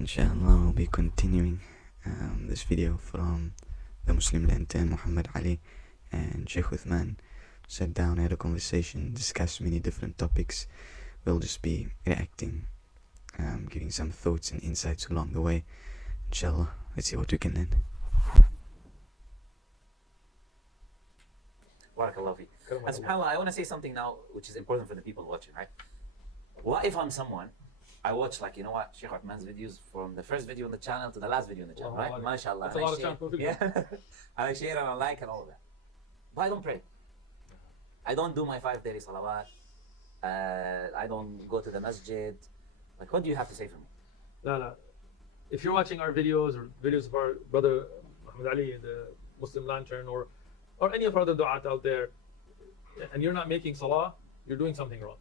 Inshallah, we'll be continuing this video from the Muslim Lantern, Muhammad Ali and Sheikh Uthman sat down, had a conversation, discussed many different topics. We'll just be reacting, giving some thoughts and insights along the way. Inshallah, let's see what we can learn. Barakallahu fi. And subhanAllah, I want to say something now which is important for the people watching, right? What if I'm someone, I watch, like, you know what, Sheikh Uthman's videos from the first video on the channel to the last video on the channel, right? MashaAllah. That's a lot of chance. Yeah. And I share and I like and all of that. But I don't pray. I don't do my 5 daily salawat. I don't go to the masjid. Like, what do you have to say for me? La. If you're watching our videos or videos of our brother Muhammad Ali, the Muslim Lantern, or any of our other du'at out there, and you're not making salah, you're doing something wrong.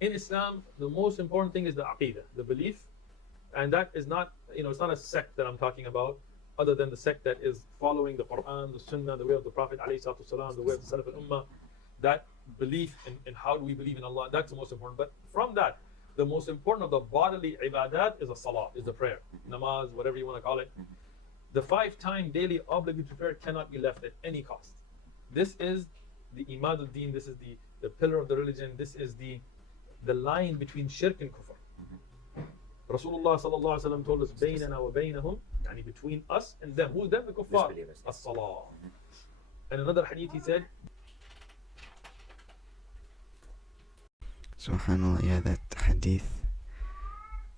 In Islam, the most important thing is the aqidah, the belief, and that is not, it's not a sect that I'm talking about, other than the sect that is following the Quran, the Sunnah, the way of the Prophet ﷺ, the way of the Salaf al-Ummah. That belief in how do we believe in Allah, that's the most important. But from that, the most important of the bodily ibadat is a salah, is the prayer, namaz, whatever you want to call it. The 5-time daily obligatory prayer cannot be left at any cost. This is the imad al-deen, this is the pillar of the religion, this is the line between shirk and kufr. Rasulullah sallallahu alaihi wasallam told us, "Baynana wa baynahum," yani between us and them. Who's them? The kuffar. As-salah. And another hadith he said, Subhanallah, yeah, that hadith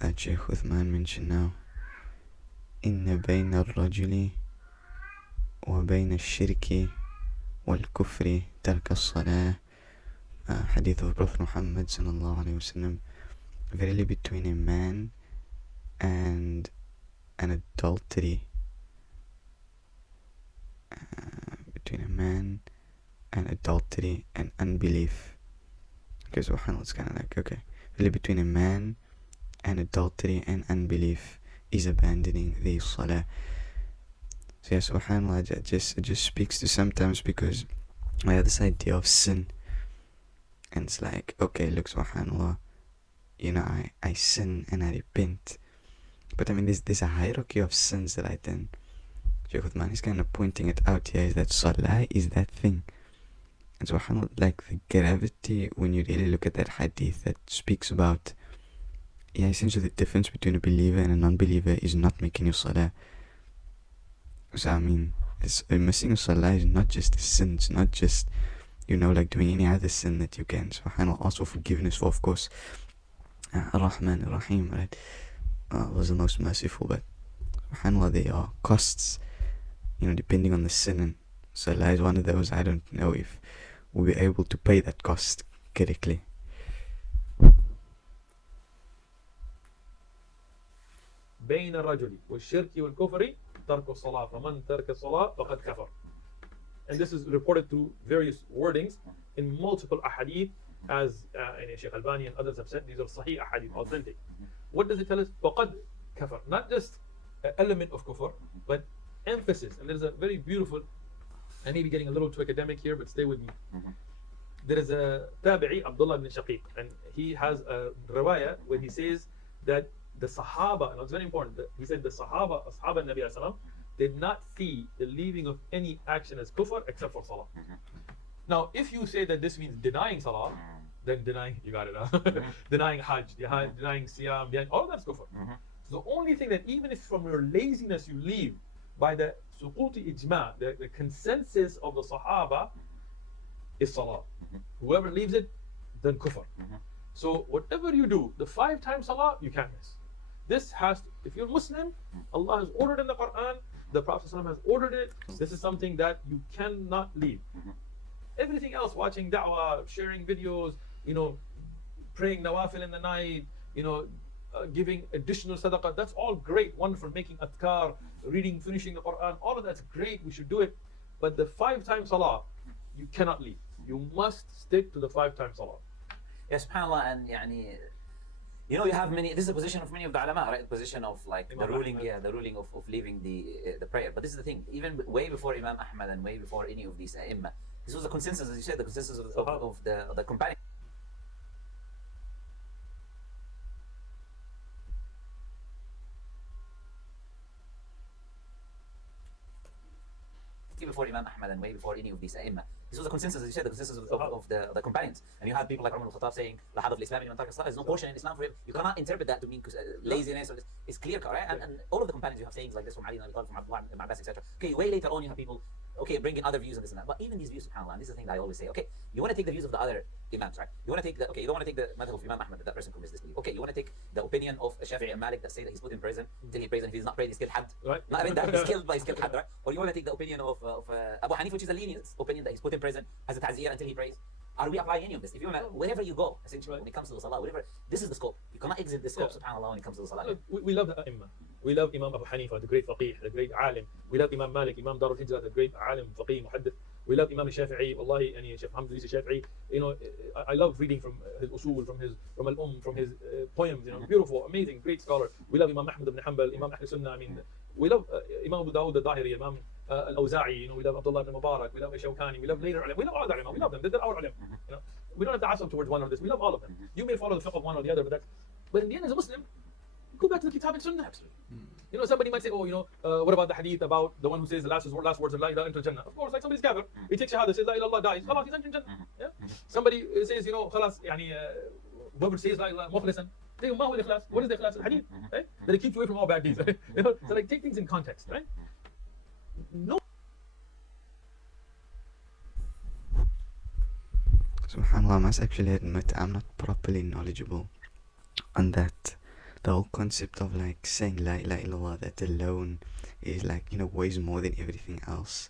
that Sheikh Uthman mentioned now. إن بين الرجل وبين الشرك والكفر ترك الصلاة. Hadith of Prophet Muhammad sallallahu alaihi wasallam. Verily, between a man and an adultery, and unbelief. Okay, subhanAllah, it's kind of like, okay, really between a man and adultery and unbelief is abandoning the salah. So yeah, subhanAllah, it just speaks to sometimes, because I have this idea of sin, and it's like, okay, look, subhanAllah, I sin and I repent, but I mean, there's a hierarchy of sins that I done. Sheikh Uthman is kind of pointing it out here, is that salah is that thing. And subhanAllah, like the gravity, when you really look at that hadith that speaks about, essentially the difference between a believer and a non-believer is not making your salah. So I mean, missing your salah is not just a sin, it's not just, like doing any other sin that you can. SubhanAllah, also forgiveness for, of course, Ar-Rahman Ar-Rahim, right? Allah is the most merciful, but SubhanAllah, there are costs, depending on the sin, and salah is one of those. I don't know if we'll be able to pay that cost correctly. بين الرجل والشرك والكفر ترك الصلاة فمن ترك الصلاة فقد كفر. And this is reported through various wordings in multiple ahadith, as Sheikh Albani and others have said. These are sahih ahadith, authentic. What does it tell us? فقد كفر. Not just an element of kufr, but emphasis. And there's a very beautiful, I may be getting a little too academic here, but stay with me. There is a tabi'i, Abdullah ibn Shaqiq, and he has a riwayah where he says that the Sahaba, and it's very important, he said the Sahaba, Ashab al-Nabi as-salam, did not see the leaving of any action as kufr except for salah. Now, if you say that this means denying salah, then denying, you got it, huh? Denying hajj, denying siyam, all of that's kufr. So the only thing that, even if from your laziness you leave, by the suquti ijma, the consensus of the Sahaba, is salah. Whoever leaves it, then kufr. So whatever you do, the 5 times salah, you can't miss. This has to, if you're Muslim, Allah has ordered in the Quran, the Prophet ﷺ has ordered it. This is something that you cannot leave. Everything else, watching da'wah, sharing videos, praying nawafil in the night, giving additional sadaqah, that's all great, wonderful, making adhkar, reading, finishing the Quran, all of that's great, we should do it. But the 5 times salah, you cannot leave. You must stick to the 5 times salah. Yes, subhanAllah, and you have many, this is the position of many of the ulama, right? The position of like the ruling of leaving the prayer. But this is the thing, even way before Imam Ahmad and way before any of these ai this was the consensus, as you said, the consensus of the companions. before Imam Ahmad and way before any of these ai This was the consensus, as you said, the consensus of the companions. And you have people like Umar al-Khattab saying, "La hadaf al-Islam liman taraka as-salah." There's no portion in Islam for it. You cannot interpret that to mean laziness or this. It's clear cut, right? And all of the companions, you have sayings like this from Ali ibn Abi Talib, from Abdullah ibn Abbas, etc. Okay, way later on, you have people, okay, bringing other views and this and that. But even these views, subhanAllah, and this is the thing that I always say, okay, you want to take the views of the other imams, right? You want to take the, okay, you don't want to take the madhab of Imam Ahmad that person commits this belief. Okay, you want to take the opinion of Shafi'i and Malik that say that he's put in prison until he prays, and if he's not prayed, he's killed had. Right. Not even that, he's killed, but he's killed had, right? Or you want to take the opinion of Abu Hanifa, which is a lenient opinion that he's put in prison, has a ta'ziyah until he prays. Are we applying any of this? If you want to, wherever you go, essentially, when it comes to the salah, whatever, this is the scope. You cannot exit the scope, subhanAllah, when it comes to the salah. Look, we love the Imam. We love Imam Abu Hanifa, the great faqih, the great alim. We love Imam Malik, Imam Dar al-Hijra, the great alim, faqih, muhaddith. We love Imam Shafi'i, wallahi, and Sheikh Muhammad Shafi'i. You know, I love reading from his usul, from al-Umm, from his poems. You know, beautiful, amazing, great scholar. We love Imam Ahmad ibn Hanbal, Imam Ahl Sunnah. I mean, we love Imam Abu Dawud al-Dahiri, Imam al-Awza'i. You know, we love Abdullah ibn Mubarak. We love Shawkani. We love later ulama. We love all the ulama. We love them. They're our ulama. You know, we don't have to assume towards one or this. We love all of them. You may follow the fiqh of one or the other, but in the end, as a Muslim, go back to the Kitab and Sunnah. Absolutely. You know, somebody might say, oh, you know, what about the hadith about the one who says the last words of La ilaha into Jannah? Of course, like somebody's kafir. He takes shahada, says La ilaha illallah, dies. Khalas, he's entering Jannah. Yeah? Somebody says, you know, khalas, yani, whoever says La ilaha mukhlisan, they go, ma huwa al-ikhlas? What is the ikhlas? Hadith, right? That it keeps you away from all bad deeds. You know? So like, take things in context, right? No. SubhanAllah, I must actually admit I'm not properly knowledgeable on that. The whole concept of like saying La ilaha illallah, that alone is like, you know, weighs more than everything else,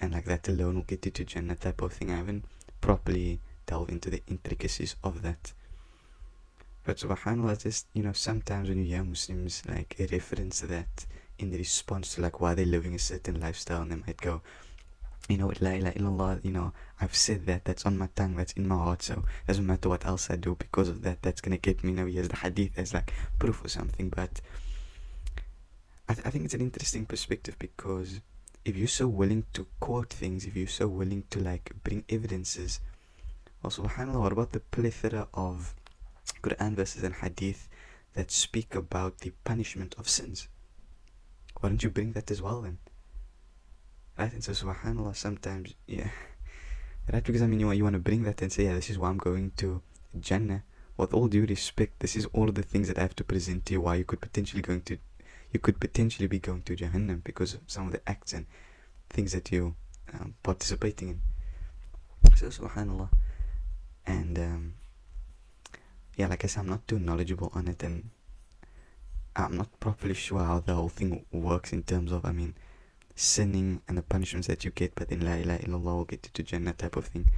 and like that alone will get you to Jannah type of thing. I haven't properly delved into the intricacies of that. But subhanAllah, just, you know, sometimes when you hear Muslims like reference that in response to like why they're living a certain lifestyle, and they might go, you know what, La ilaha illallah, you know, I've said that, that's on my tongue, that's in my heart, so it doesn't matter what else I do because of that, that's gonna get me, you know, here's the hadith as like proof or something. But I think it's an interesting perspective, because if you're so willing to quote things, if you're so willing to like bring evidences, well, subhanAllah, what about the plethora of Quran verses and hadith that speak about the punishment of sins? Why don't you bring that as well then? Right? And so subhanAllah, sometimes, yeah, right, because I mean, you want to bring that and say, yeah, this is why I'm going to Jannah. With all due respect, this is all of the things that I have to present to you why you could potentially be going to Jahannam because of some of the acts and things that you're participating in. So subhanAllah, and yeah, like I said, I'm not too knowledgeable on it, and I'm not properly sure how the whole thing works in terms of, I mean, sinning and the punishments that you get, but then La ilaha illallah will get you to Jannah type of thing.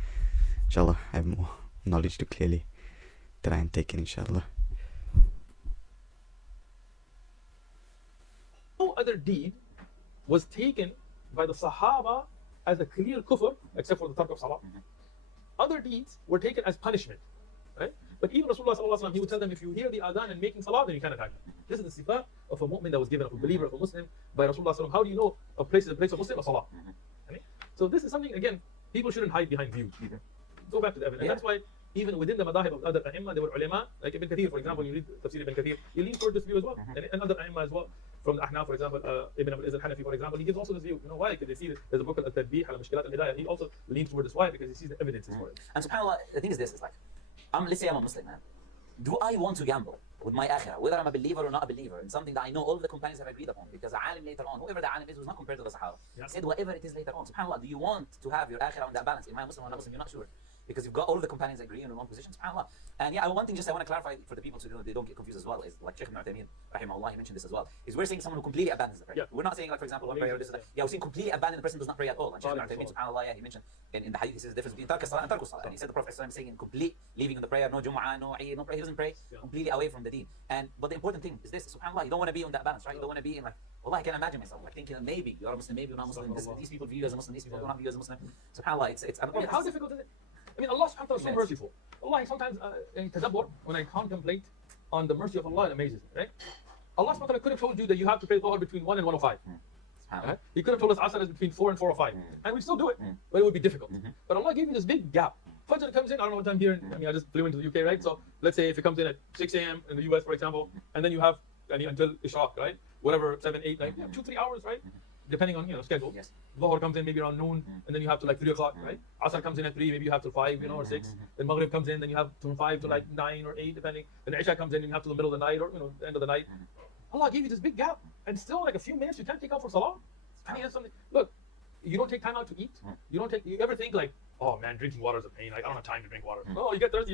Inshallah, I have more knowledge to clearly try and take in, inshallah. No other deed was taken by the Sahaba as a clear kufr, except for the tark of salah. Other deeds were taken as punishment, right? But even Rasulullah sallallahu alaihi wasallam, he would tell them, if you hear the adhan and making salah, then you can't attack them. This is the sifat of a mu'min that was given, of a believer, of a Muslim, by Rasulullah sallallahu alaihi wasallam. How do you know a place is a place of Muslim or salah? Okay? So this is something, again, people shouldn't hide behind views. Go back to the evidence. And that's why even within the madahib of other a'imma, there were ulama, like Ibn Kathir, for example, you read Tafsir Ibn Kathir, you lean toward this view as well. And other a'imma as well. From the Ahnaf, for example, Ibn Abil Izz al-Hanafi, for example, he gives also this view. You know why? Because they see that there's a book called Al-Tadbih ala Mushkilat al-Hidayah. He also leans toward this. Why? Because he sees the evidences for it. And subhanAllah, the thing is this, it's like, let's say I'm a Muslim, man. Do I want to gamble with my akhirah, whether I'm a believer or not a believer, in something that I know all of the companions have agreed upon? Because the alim later on, whoever the alim is, was not compared to the Sahaba. He said whatever it is later on. SubhanAllah, do you want to have your akhirah on that balance? Am I Muslim or not Muslim? You're not sure. Because you've got all of the companions agreeing in one position, subhanAllah. And yeah, one thing just I want to clarify for the people so they don't get confused as well, is like Sheikh Ibn Uthaymeen, rahimahullah, he mentioned this as well, is we're saying someone who completely abandons the prayer. Yeah. We're not saying, like, for example, one prayer, this is that. Yeah, we're saying completely abandon the person does not pray at all. And Sheikh Ibn Uthaymeen, subhanAllah, yeah, he mentioned in the hadith, he says the difference between tark as-salah and tark as-salah. And he said the Prophet is saying in complete leaving of the prayer, no Jum'ah, no Eid, no prayer, he doesn't pray, completely away from the deen. But the important thing is this, subhanAllah, you don't want to be on that balance, right? You don't want to be in like, Allah, I can imagine myself like thinking maybe you're a Muslim, maybe you're not Muslim, these people view you as a Muslim, these people do not view you as a Muslim. SubhanAllah, it's I mean, how difficult is it? I mean, Allah subhanahu wa ta'ala is so merciful. Allah, sometimes in tadabbur, when I contemplate on the mercy of Allah, it amazes me, right? Allah subhanahu wa ta'ala could have told you that you have to pray Dhuhr between 1 and 105. Right? He could have told us Asr is between 4 and 405. And we still do it, but it would be difficult. But Allah gave you this big gap. Fajr comes in, I don't know what time here, I mean, I just flew into the UK, right? So let's say if it comes in at 6 a.m. in the US, for example, and then you have until Ishraq, right? Whatever, 7, 8, 9, 2, 3 hours, right? depending on schedule. Yes. Dhuhr comes in maybe around noon, and then you have to like 3 o'clock, right? Asr comes in at 3, maybe you have till 5, or 6. Then Maghrib comes in, then you have from 5 to like 9 or 8, depending. Then Isha comes in, and you have till the middle of the night or the end of the night. Allah gave you this big gap, and still like a few minutes you can't take out for salah. I mean, that's something. Look, you don't take time out to eat. You don't take. You ever think like, oh man, drinking water is a pain. Like I don't have time to drink water. Oh, you get thirsty.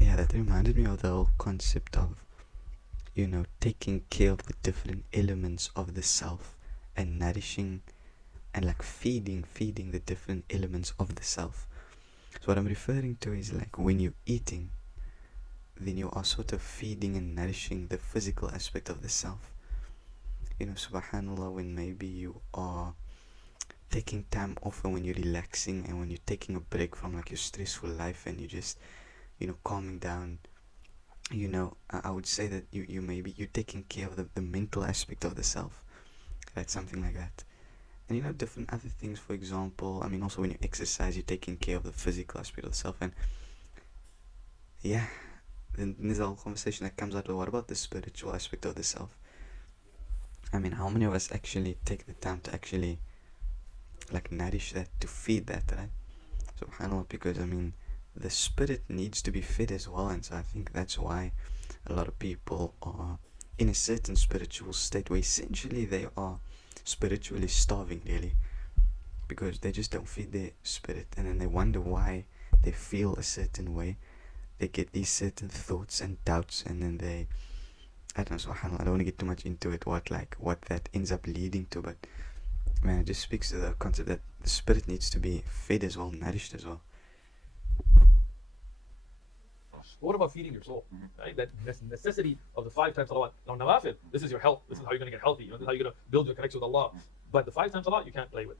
Yeah, that reminded me of the whole concept of, taking care of the different elements of the self and nourishing and like feeding the different elements of the self. So what I'm referring to is like when you're eating, then you are sort of feeding and nourishing the physical aspect of the self. Subhan Allah, when maybe you are taking time off and when you're relaxing and when you're taking a break from like your stressful life and you just calming down, I would say that you're taking care of the mental aspect of the self, right? Something like that. And different other things, for example, I mean also when you exercise, you're taking care of the physical aspect of the self. And yeah, then there's a whole conversation that comes out of what about the spiritual aspect of the self? I mean, how many of us actually take the time to actually like nourish that, to feed that, right? SubhanAllah, because I mean the spirit needs to be fed as well. And so I think that's why a lot of people are in a certain spiritual state where essentially they are spiritually starving, really, because they just don't feed their spirit, and then they wonder why they feel a certain way. They get these certain thoughts and doubts, and then I don't know, subhanAllah, I don't want to get too much into it, what that ends up leading to, but man, it just speaks to the concept that the spirit needs to be fed as well, nourished as well. What about feeding your soul? Right? That necessity of the 5 times salawat. Now, nawafil, this is your health. This is how you're going to get healthy. This is how you're going to build your connection with Allah. But the 5 times salawat, you can't play with.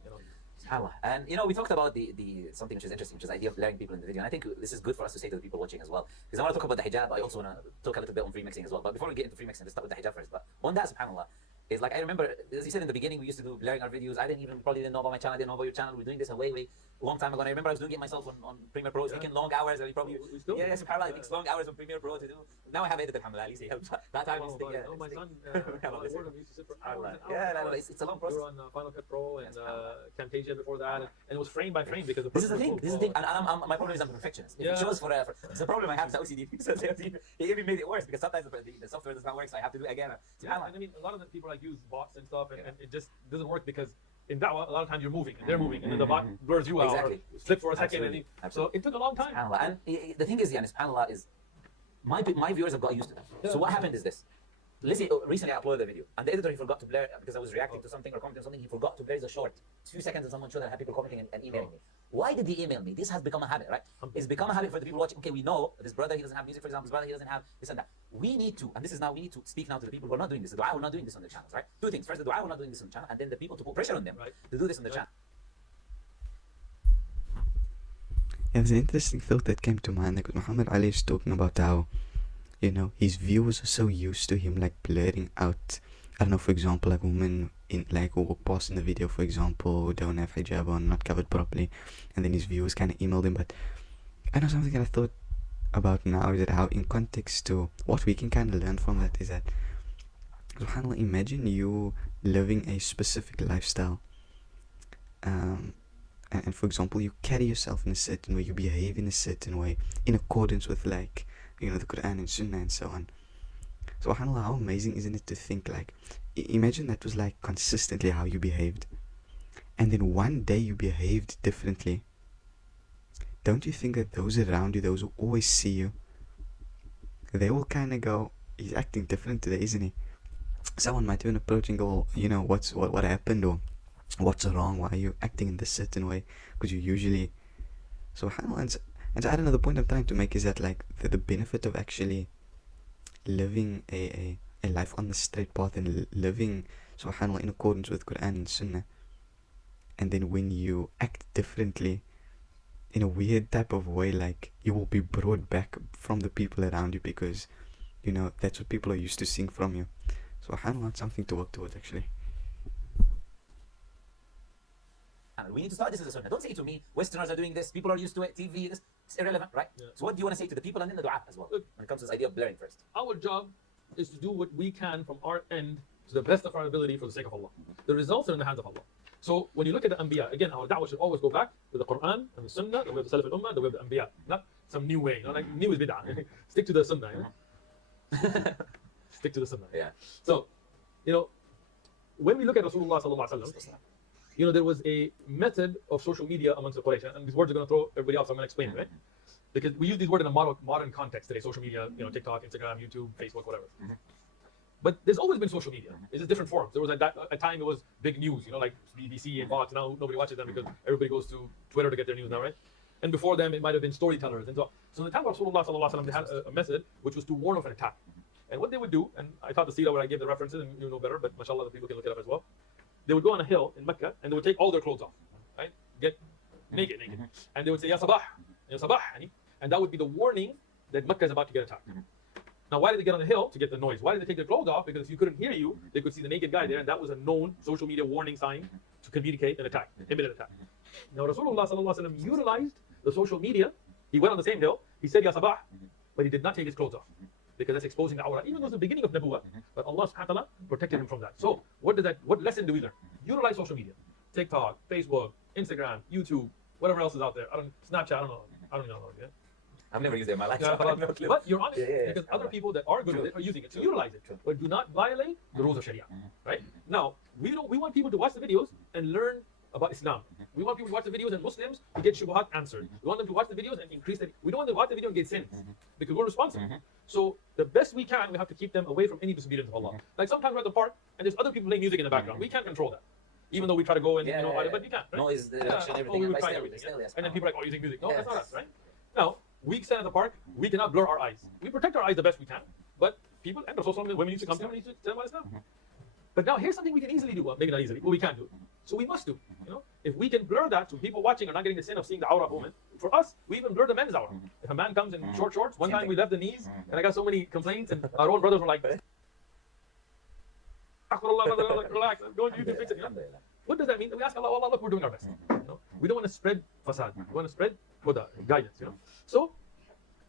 SubhanAllah. And we talked about the something which is interesting, which is the idea of blurring people in the video. And I think this is good for us to say to the people watching as well, because I want to talk about the hijab. I also want to talk a little bit on free mixing as well. But before we get into free mixing, let's start with the hijab first. But on that, SubhanAllah, is like I remember, as you said in the beginning, we used to do blurring our videos. I probably didn't know about my channel. I didn't know about your channel. We were doing this a way long time ago. And I remember I was doing it myself on Premiere Pro, taking long hours. And SubhanAllah, it takes long hours on Premiere Pro to do. Now I have edited, alhamdulillah, at least it helps. That time my son, used to sit for hours and hours. It's a long process. We were on Final Cut Pro and Camtasia before that, and it was frame by frame because this is the thing. And my problem is I'm a perfectionist. If it shows for it's a problem I have is OCD. So it even made it worse because sometimes the software does not work, so I have to do it again. And I mean, a lot of the people like use bots and stuff, and it just doesn't work because in da'wah, a lot of times you're moving and they're moving, and then the bot blurs you out or flip for a second. So it took a long time. And the thing is, SubhanAllah, is my viewers have got used to that. So what happened is this. Let's say recently I uploaded a video and the editor, he forgot to blur because I was reacting to something or commenting on something. He forgot to blur the short 2 seconds and someone showed that I had people commenting and emailing me. Why did he email me? This has become a habit, right? It's become a habit for the people watching. Okay, we know this brother, he doesn't have music, for example. This brother, he doesn't have this and that. We need to speak now to the people who are not doing this. The dua, we're not doing this on the channels, right? 2 things. First, the dua, we're not doing this on the channel, and then the people to put pressure on them to do this on the channel. Yeah, there's an interesting thought that came to mind, because Muhammad Ali is talking about how his viewers are so used to him like blurring out, I don't know, for example, like women in like who walk past in the video, for example, who don't have hijab on, not covered properly, and then his viewers kind of emailed him. But I know something that I thought about now is that how in context to what we can kind of learn from that is that, subhanAllah, imagine you living a specific lifestyle, and for example you carry yourself in a certain way, you behave in a certain way in accordance with like the Quran and Sunnah and so on. So subhanAllah, how amazing isn't it to think like, imagine that was like consistently how you behaved, and then one day you behaved differently. Don't you think that those around you, those who always see you, they will kind of go, he's acting different today, isn't he? Someone might even approach and go, what happened, or what's wrong, why are you acting in this certain way, because you usually, subhanAllah. And so I don't know, the point I'm trying to make is that like the benefit of actually living a life on the straight path and living, subhanAllah, in accordance with Quran and Sunnah, and then when you act differently in a weird type of way, like you will be brought back from the people around you, because that's what people are used to seeing from you. SubhanAllah, it's something to work towards actually. We need to start this as a sunnah. Don't say to me, Westerners are doing this, people are used to it, TV, this. It's irrelevant, right? So what do you want to say to the people and in the dua as well, when it comes to this idea of blurring first? Our job is to do what we can from our end to the best of our ability for the sake of Allah. The results are in the hands of Allah. So when you look at the Anbiya, again, our da'wah should always go back to the Quran and the Sunnah, the way of the Salaf al-Ummah, the way of the Anbiya, not some new way. You know, like new is bid'ah. Stick to the Sunnah. You know? Stick to the Sunnah. Yeah. So, you know, when we look at Rasulullah sallallahu alaihi wasallam, you know, there was a method of social media amongst the Quraysh, and these words are going to throw everybody else. So I'm going to explain it, right? Because we use these words in a modern context today. Social media, you know, TikTok, Instagram, YouTube, Facebook, whatever. But there's always been social media. It's just different forms. There was a time it was big news, you know, like BBC and Fox. Now nobody watches them because everybody goes to Twitter to get their news now, right? And before them, it might have been storytellers and so on. So in the time of Rasulullah sallallahu alaihi wasallam, they had a method which was to warn of an attack. And what they would do, and I taught the seerah where I gave the references, and you know better, but mashallah, the people can look it up as well. They would go on a hill in Mecca, and they would take all their clothes off, right? Get naked. And they would say, Ya Sabah, Ya Sabah, and that would be the warning that Mecca is about to get attacked. Now, why did they get on the hill? To get the noise. Why did they take their clothes off? Because if you couldn't hear you, they could see the naked guy there, and that was a known social media warning sign to communicate an attack, imminent attack. Now, Rasulullah sallallahu alaihi wasallam utilized the social media. He went on the same hill. He said, Ya Sabah, but he did not take his clothes off, because that's exposing the awrah. Even though it's the beginning of Nabuwah, but Allah subhanahu wa ta'ala protected him from that. So, what lesson do we learn? Utilize social media. TikTok, Facebook, Instagram, YouTube, whatever else is out there. Snapchat, I don't know. Yeah? I've never used it in my life. Yeah, So I have no clue. but you're honest, Yeah. because other people that are good with it are using it. So utilize it. But do not violate the rules of Sharia. Right? Now, we want people to watch the videos and learn about Islam. We want people to watch the videos and Muslims to get shubuhat answered. We want them to watch the videos and increase it. We don't want them to watch the video and get sins, because we're responsible. So the best we can, we have to keep them away from any disobedience of Allah. Like sometimes we're at the park and there's other people playing music in the background. We can't control that. Even though we try to go and, you know, but we can't. Right? Noise, the reduction, everything. we would but try still- everything. still, yes. And then people are like, oh, using music. No, Yes. that's not us, right? Now, we stand at the park, we cannot blur our eyes. We protect our eyes the best we can. But people, and Rasul women used to come to him and he used to tell them about Islam. But now here's something we can easily do. Well, maybe not easily, but we can do. So we must do. You know, if we can blur that so people watching are not getting the sin of seeing the awrah of women. For us, we even blur the men's awrah. If a man comes in short shorts, one time we left the knees, and I got so many complaints, and our own brothers were like, relax, go on YouTube, fix it. You know? What does that mean? We ask Allah, Allah, look, we're doing our best. You know? We don't want to spread fasad. We want to spread huda, guidance. You know. So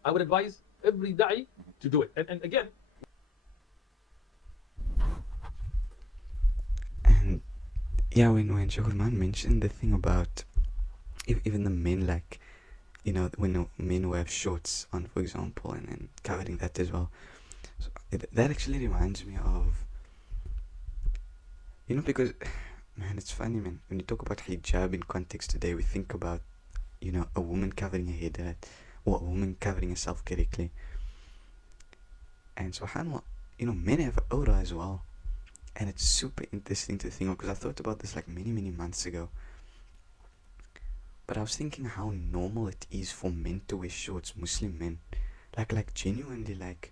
I would advise every da'i to do it. And again, And yeah, when Sheikh Uthman mentioned the thing about even the men, like, you know, when the men wear shorts on, for example, and then covering that as well. So that actually reminds me of, you know, because, man, it's funny, man. When you talk about hijab in context today, we think about, you know, a woman covering her head, right? Or a woman covering herself correctly. And subhanAllah, you know, men have aura as well. And it's super interesting to think of, because I thought about this like many months ago. But I was thinking how normal it is for men to wear shorts, Muslim men. Like genuinely, like,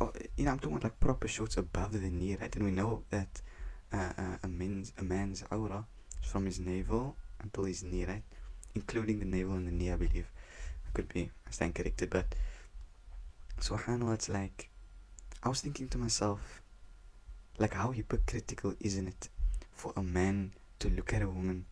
oh, you know, I'm talking about like proper shorts above the knee, right? And we know that a man's aura is from his navel until his knee, right? Including the navel and the knee, I believe. I could be, I stand corrected, but subhanAllah, it's like, I was thinking to myself, like, how hypocritical isn't it for a man to look at a woman,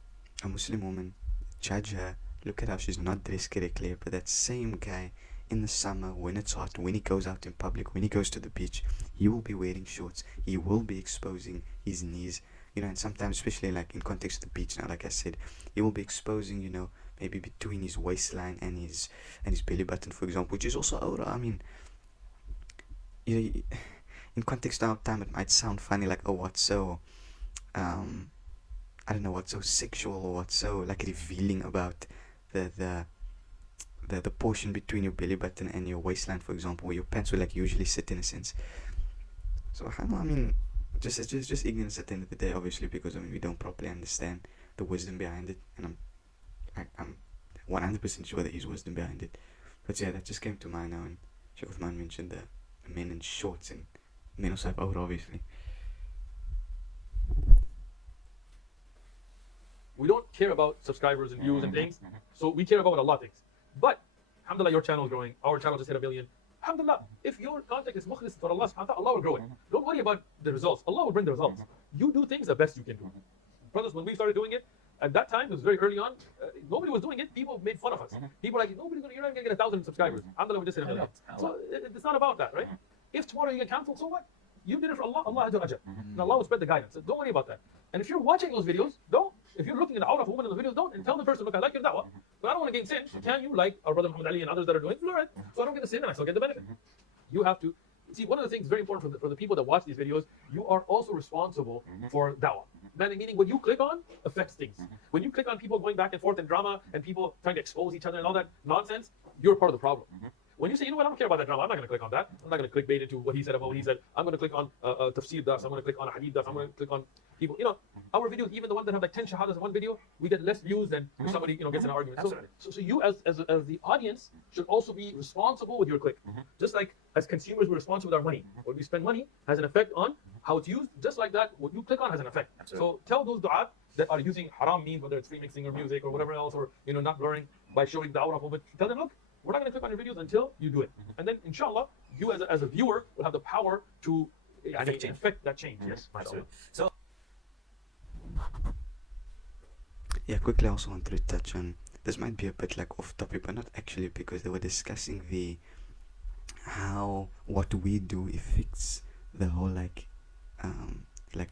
a Muslim woman, judge her, look at how she's not dressed correctly, but that same guy in the summer, when it's hot, when he goes out in public, when he goes to the beach, he will be wearing shorts, he will be exposing his knees, you know, and sometimes, especially like in context of the beach now, like I said, he will be exposing, you know, maybe between his waistline and his belly button, for example, which is also aura. I mean, you know, in context of our time, it might sound funny, like, oh, what's so, I don't know, what's so sexual or what's so like revealing about the portion between your belly button and your waistline, for example, where your pants will like usually sit, in a sense. So I mean, just ignorance at the end of the day, obviously, because I mean we don't properly understand the wisdom behind it, and I'm 100% sure there is wisdom behind it. But yeah, that just came to mind now, and Sheikh Uthman mentioned the men in shorts, and men also have aura, obviously. we don't care about subscribers and views and things. So we care about what Allah thinks. But alhamdulillah, your channel is growing. Our channel just hit 1 million. Alhamdulillah, if your contact is mukhlis for Allah subhanahu wa ta'ala, Allah will grow it. Don't worry about the results. Allah will bring the results. You do things the best you can do. Brothers, when we started doing it, At that time, it was very early on. Nobody was doing it. People made fun of us. People were like, nobody's gonna, you're not gonna get 1,000 subscribers. Alhamdulillah, we just hit 1,000,000. So it's not about that, right? If tomorrow you get cancelled, so what? You did it for Allah. Allah has your ajr. And Allah will spread the guidance. So don't worry about that. And if you're watching those videos, don't. If you're looking at the awrah of a woman in the videos, don't. And tell the person, look, I like your da'wah, but I don't want to gain sin. Can you, like our brother Muhammad Ali and others that are doing, fluoride, so I don't get the sin and I still get the benefit. You have to. See, one of the things very important for the people that watch these videos, you are also responsible for da'wah. Meaning what you click on affects things. When you click on people going back and forth in drama and people trying to expose each other and all that nonsense, you're part of the problem. When you say, you know what, I don't care about that drama, I'm not going to click on that. I'm not going to clickbait into what he said about what he said. I'm going to click on tafsir das, I'm going to click on a hadith das, I'm going to click on people. You know, our videos, even the ones that have like 10 shahadas in one video, we get less views than if somebody, you know, gets in an argument. So you as the audience should also be responsible with your click. Just like as consumers, we're responsible with our money. What we spend money has an effect on how it's used. Just like that, what you click on has an effect. So tell those du'at that are using haram means, whether it's remixing or music or whatever else, or, you know, not blurring by showing the awrah of it. Tell them, look, we're not going to click on your videos until you do it. And then, inshallah, you as a viewer will have the power to affect that change. Yes, absolutely. So, yeah, quickly, I also wanted to touch on, this might be a bit like off topic, but not actually, because they were discussing how what we do affects the whole like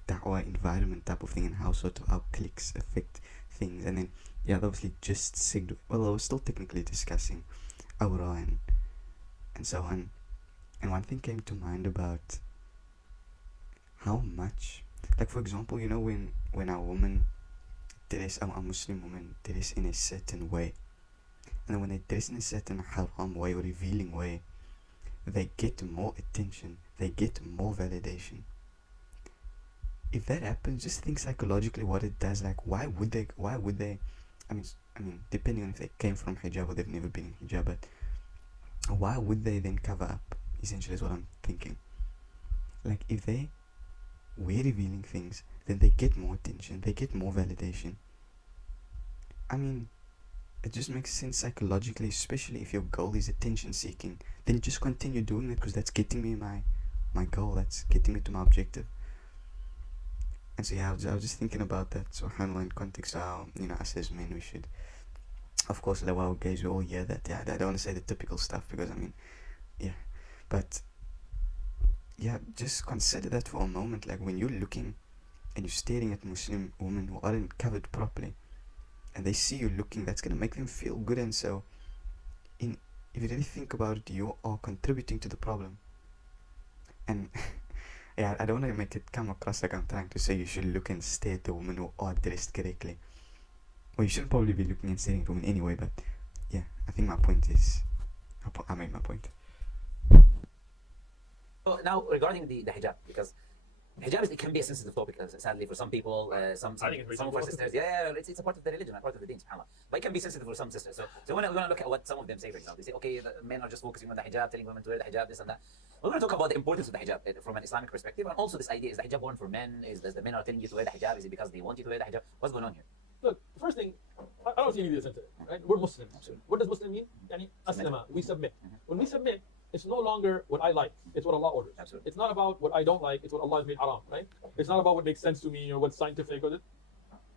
da'wah environment type of thing, and how sort of our clicks affect things. And then, yeah, they obviously just segued, well, I was still technically discussing awrah and so on. And one thing came to mind about how much, like for example, you know, when a woman dress, a Muslim woman dress in a certain way, and then when they dress in a certain haram way or revealing way, they get more attention, they get more validation. If that happens, just think psychologically what it does. Like, why would they, I mean, depending on if they came from hijab or they've never been in hijab, but why would they then cover up, essentially is what I'm thinking. Like, if they were revealing things, then they get more attention, they get more validation. I mean, it just makes sense psychologically, especially if your goal is attention seeking. Then just continue doing it, because that's getting me my goal, that's getting me to my objective. And so yeah, I was just thinking about that, subhanAllah, in context of how, you know, us as men, we should, of course, like our guys, we all hear that. Yeah, I don't want to say the typical stuff, because I mean, yeah, but yeah, just consider that for a moment. Like, when you're looking and you're staring at Muslim women who aren't covered properly, and they see you looking, that's going to make them feel good. And so, if you really think about it, you are contributing to the problem. And yeah, I don't want to make it come across like I'm trying to say you should look and stare at the women who are dressed correctly. Well, you shouldn't probably be looking and staring at women anyway, but yeah, I think my point is, I made my point. so now regarding the hijab, because hijab it can be a sensitive topic, sadly, for some people, some I think it's very of our sensitive. sisters. Yeah, it's a part of the religion, a part of the deen, subhanAllah. But it can be sensitive for some sisters. So when we're going to look at what some of them say, for example, they say, okay, the men are just focusing on the hijab, telling women to wear the hijab, this and that. We're going to talk about the importance of the hijab from an Islamic perspective, and also this idea, is the hijab born for men? Is the men are telling you to wear the hijab? Is it because they want you to wear the hijab? What's going on here? Look, first thing, I don't see any of this sensitive, right? We're Muslims. What does Muslim mean? Yani, aslama, we submit. When we submit, it's no longer what I like, it's what Allah orders. Absolutely. It's not about what I don't like, it's what Allah has made haram, right? It's not about what makes sense to me or what's scientific or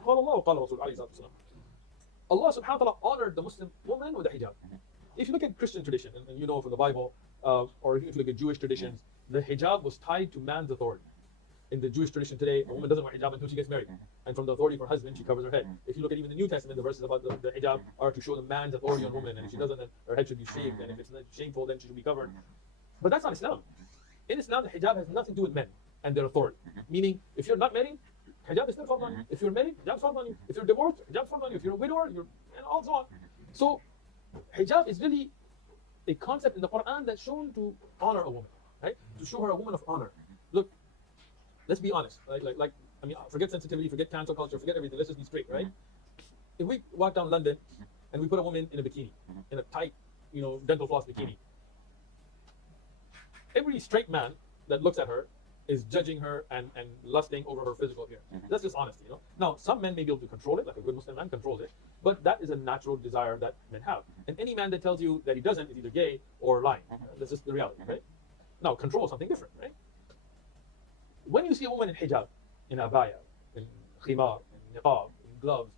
Allah subhanahu wa ta'ala honored the Muslim woman with the hijab. If you look at Christian tradition, and you know from the Bible, or if you look at Jewish traditions, the hijab was tied to man's authority. In the Jewish tradition today, a woman doesn't wear hijab until she gets married. And from the authority of her husband, she covers her head. If you look at even the New Testament, the verses about the hijab are to show the man's authority on woman, and if she doesn't, then her head should be shaved, and if it's shameful, then she should be covered. But that's not Islam. In Islam, the hijab has nothing to do with men and their authority. Meaning, if you're not married, hijab is still farz on you. If you're married, hijab is farz on you. If you're divorced, hijab is farz on you. If you're a widower, and all so on. So, hijab is really a concept in the Quran that's shown to honor a woman, right? To show her a woman of honor. Look, let's be honest. Like, I mean, forget sensitivity, forget cancel culture, forget everything. Let's just be straight, right? If we walk down London and we put a woman in a bikini, in a tight, dental floss bikini, every straight man that looks at her is judging her and lusting over her physical appearance. That's just honesty, Now, some men may be able to control it, like a good Muslim man controls it, but that is a natural desire that men have. And any man that tells you that he doesn't is either gay or lying. That's just the reality, right? Now, control is something different, right? When you see a woman in hijab, in abaya, in khimar, in niqab, in gloves,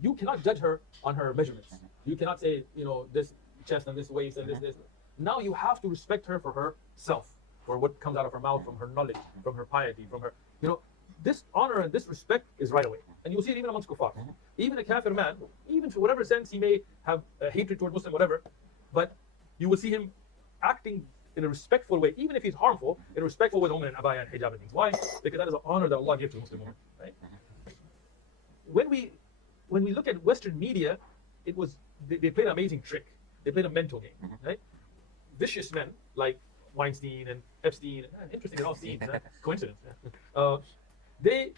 you cannot judge her on her measurements. You cannot say, you know, this chest and this waist and this. Now you have to respect her for herself, for what comes out of her mouth, from her knowledge, from her piety, from her, you know, this honor and this respect is right away. And you'll see it even amongst kuffar. Even a kafir man, even to whatever sense he may have hatred toward Muslim, whatever, but you will see him acting in a respectful way, even if he's harmful, in a respectful way with women and abaya and hijab and things. Why? Because that is an honor that Allah gives to a Muslim woman, right? When we look at Western media, it was they played an amazing trick. They played a mental game, right? Vicious men like Weinstein and Epstein, interesting, it all seems coincidence. They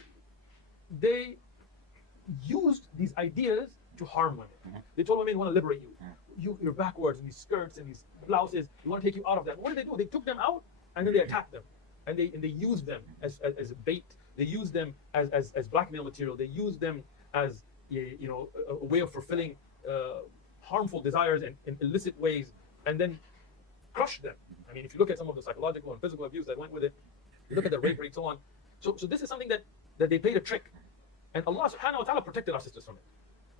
used these ideas to harm women. They told women, we want to liberate you. You're backwards in these skirts and these blouses. We want to take you out of that. What did they do? They took them out and then they attacked them, and they used them as a bait. They used them as blackmail material. They used them as a way of fulfilling harmful desires and in illicit ways, and then crushed them. I mean, if you look at some of the psychological and physical abuse that went with it, you look at the rape rate, so on. So this is something that they played a trick, and Allah subhanahu wa ta'ala protected our sisters from it.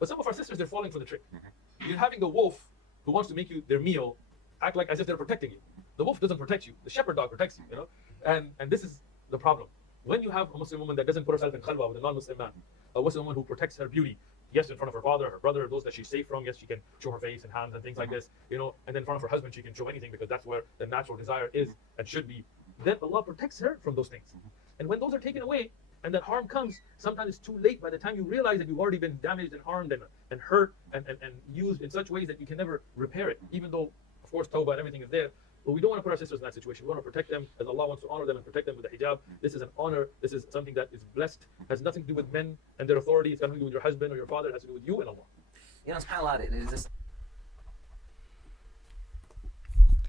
But some of our sisters, they're falling for the trick. You're having the wolf who wants to make you their meal act like as if they're protecting you. The wolf doesn't protect you. The shepherd dog protects you, you know? And this is the problem. When you have a Muslim woman that doesn't put herself in khalwa with a non-Muslim man, a Muslim woman who protects her beauty, yes, in front of her father, her brother, those that she's safe from, yes, she can show her face and hands and things like this, you know, and then in front of her husband, she can show anything because that's where the natural desire is and should be. Then Allah protects her from those things. And when those are taken away and that harm comes, sometimes it's too late. By the time you realize that you've already been damaged and harmed and hurt and used in such ways that you can never repair it, even though, of course, tawbah and everything is there. But we don't want to put our sisters in that situation. We want to protect them as Allah wants to honor them and protect them with the hijab. This is an honor. This is something that is blessed. Has nothing to do with men and their authority. It's got nothing to do with your husband or your father. It has to do with you and Allah. You know, subhanAllah, it is this.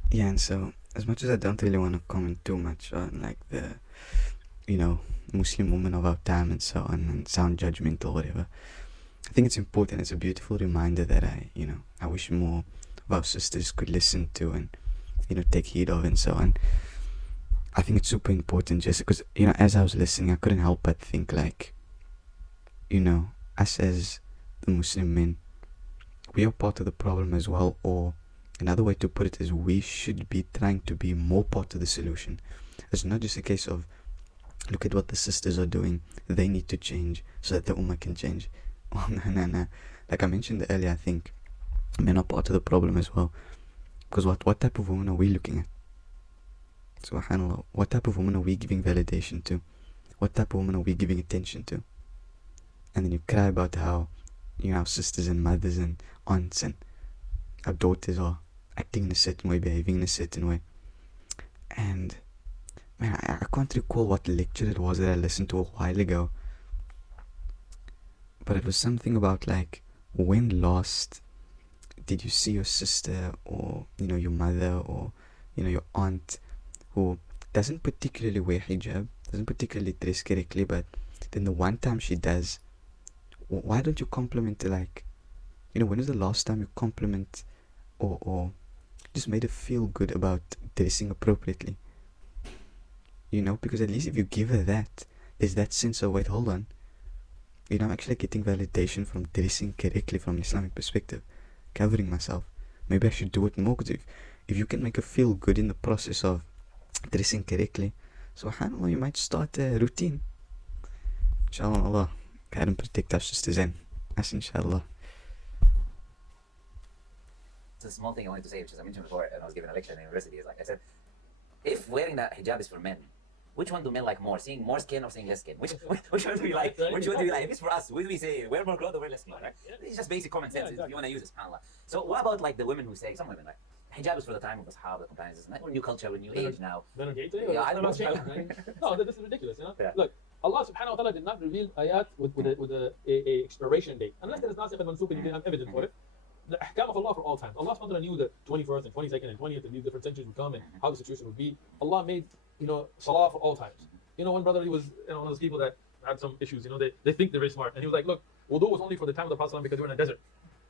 Yeah, and so as much as I don't really want to comment too much on like the, Muslim women of our time and so on, and sound judgmental or whatever, I think it's important. It's a beautiful reminder that I wish more of our sisters could listen to and take heed of and so on. I think it's super important just because, as I was listening, I couldn't help but think like, us as the Muslim men, we are part of the problem as well, or another way to put it is we should be trying to be more part of the solution. It's not just a case of, look at what the sisters are doing, they need to change so that the ummah can change. Oh, no. Like I mentioned earlier, I think men are part of the problem as well. Because what type of woman are we looking at? Subhanallah, what type of woman are we giving validation to? What type of woman are we giving attention to? And then you cry about how, our sisters and mothers and aunts and our daughters are acting in a certain way, behaving in a certain way. And, man, I can't recall what lecture it was that I listened to a while ago. But it was something about like, when last did you see your sister or your mother or your aunt who doesn't particularly wear hijab, doesn't particularly dress correctly, but then the one time she does, why don't you compliment her? Like, when is the last time you compliment or just made her feel good about dressing appropriately? Because at least if you give her that, there's that sense of, wait, hold on, I'm actually getting validation from dressing correctly from an Islamic perspective, covering myself. Maybe I should do it more, because if you can make her feel good in the process of dressing correctly, subhanAllah, you might start a routine. Inshallah, Allah guide and protect our sisters and us, inshallah. It's a small thing I wanted to say, which as I mentioned before, and I was giving a lecture in university, is like I said, if wearing that hijab is for men, which one do men like more? Seeing more skin or seeing less skin? Which one do you like? Which one do you like? If it's for us, would we say wear more clothes or wear less clothes, right? It's just basic common sense. If you want to use it, subhanAllah. So what about like the women who say, some women, like, hijab is for the time of the Sahaba, the companions, it's not new culture, new age now. Yeah, I don't know. No, this is ridiculous, Yeah. Look, Allah subhanahu wa ta'ala did not reveal ayat with a expiration date. Unless there is nasikh and mansukh and you can have evidence for it. The ahkam of Allah for all time. Allah subhanahu wa ta'ala knew the 21st and 22nd and 20th and these different centuries would come and how the situation would be. Allah made, salah for all times. One brother, he was one of those people that had some issues, they think they're very smart. And he was like, look, wudu was only for the time of the Prophet because they were in a desert.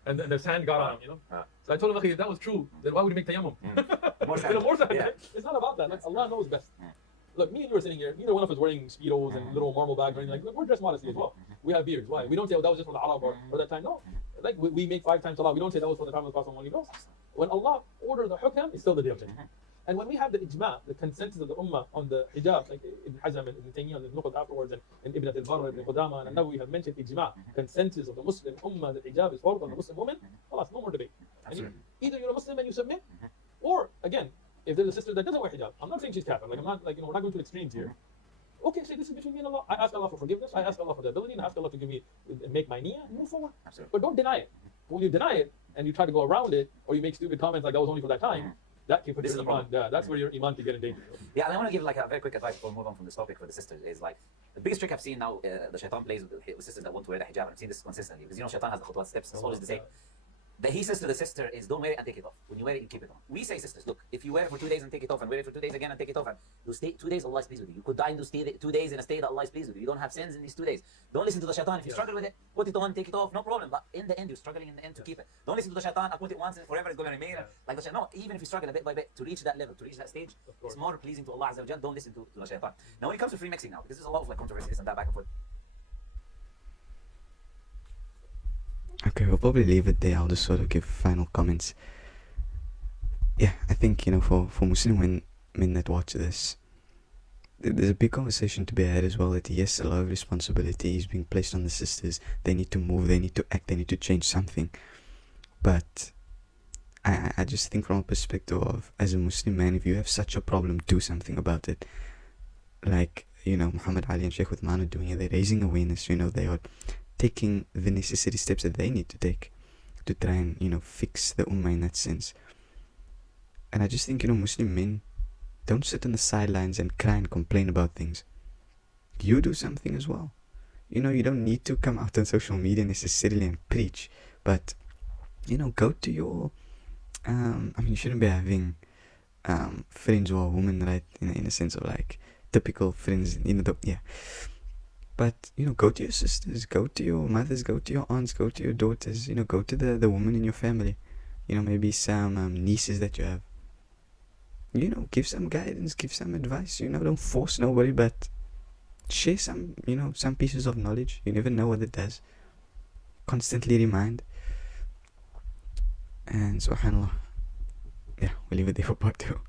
And then the sand got on him, So I told him, okay, if that was true, then why would he make tayammum? More sand. Yeah. It's not about that. Like, Allah knows best. Look, me and you are sitting here, neither one of us wearing Speedos and little marble bags or anything. Like, we're dressed modestly as well. we have beards. Why? We don't say, oh, that was just for the Arab or that time. No. Like we make 5 times salah. We don't say that was for the time of the Prophet. No. When Allah ordered the hukam, it's still the day of judgment. And when we have the ijma, the consensus of the ummah on the hijab, like Ibn Hazm and Ibn Taymiyyah and Nuqad afterwards, and Ibn al-Barr, Ibn Qudama, and Nawawi have mentioned ijma, consensus of the Muslim ummah that hijab is fard on the Muslim woman, alas, no more debate. And either you're a Muslim and you submit, or again, if there's a sister that doesn't wear hijab, I'm not saying she's kafir, like I'm not, like, we're not going to extremes here. Okay, say this is between me and Allah. I ask Allah for forgiveness, I ask Allah for the ability, and I ask Allah to give me, make my niyyah, and move forward. But don't deny it. When you deny it, and you try to go around it, or you make stupid comments like that was only for that time, that can put your iman, that's where your iman can get in danger. Yeah, and I want to give like a very quick advice before we move on from this topic for the sisters is like the biggest trick I've seen now. The shaitan plays with sisters that want to wear the hijab, and I've seen this consistently because shaitan has the khutwat steps. It's always the same. That he says to the sister is don't wear it and take it off. When you wear it, you keep it on. We say, sisters, look, if you wear it for 2 days and take it off, and wear it for 2 days again and take it off, and you stay 2 days, Allah is pleased with you. You could die in those 2 days in a state that Allah is pleased with you. You don't have sins in these 2 days. Don't listen to the shaitan. If you struggle with it, put it on, take it off, no problem. But in the end, you're struggling in the end to keep it. Don't listen to the shaitan. I put it once and forever it's going to remain. Like the shaitan. No, even if you struggle a bit by bit to reach that level, to reach that stage, it's more pleasing to Allah Azza wa Jal. Don't listen to the shaitan. Now, when it comes to free mixing now, because there's a lot of like controversy, this and that, back and forth. Okay, we'll probably leave it there. I'll just sort of give final comments. Yeah, I think, for Muslim men that watch this, there's a big conversation to be had as well, that yes, a lot of responsibility is being placed on the sisters. They need to move, they need to act, they need to change something. But I just think from a perspective of, as a Muslim man, if you have such a problem, do something about it. Like, Muhammad Ali and Sheikh Uthman are doing it. They're raising awareness, they are taking the necessary steps that they need to take to try and, fix the ummah in that sense. And I just think, Muslim men, don't sit on the sidelines and cry and complain about things. You do something as well. You don't need to come out on social media necessarily and preach, but, go to your, you shouldn't be having friends who are women, right, in a sense of like typical friends, yeah. But, go to your sisters, go to your mothers, go to your aunts, go to your daughters, go to the women in your family, maybe some nieces that you have. Give some guidance, give some advice, don't force nobody, but share some, some pieces of knowledge. You never know what it does. Constantly remind. And subhanallah, yeah, we'll leave it there for part 2.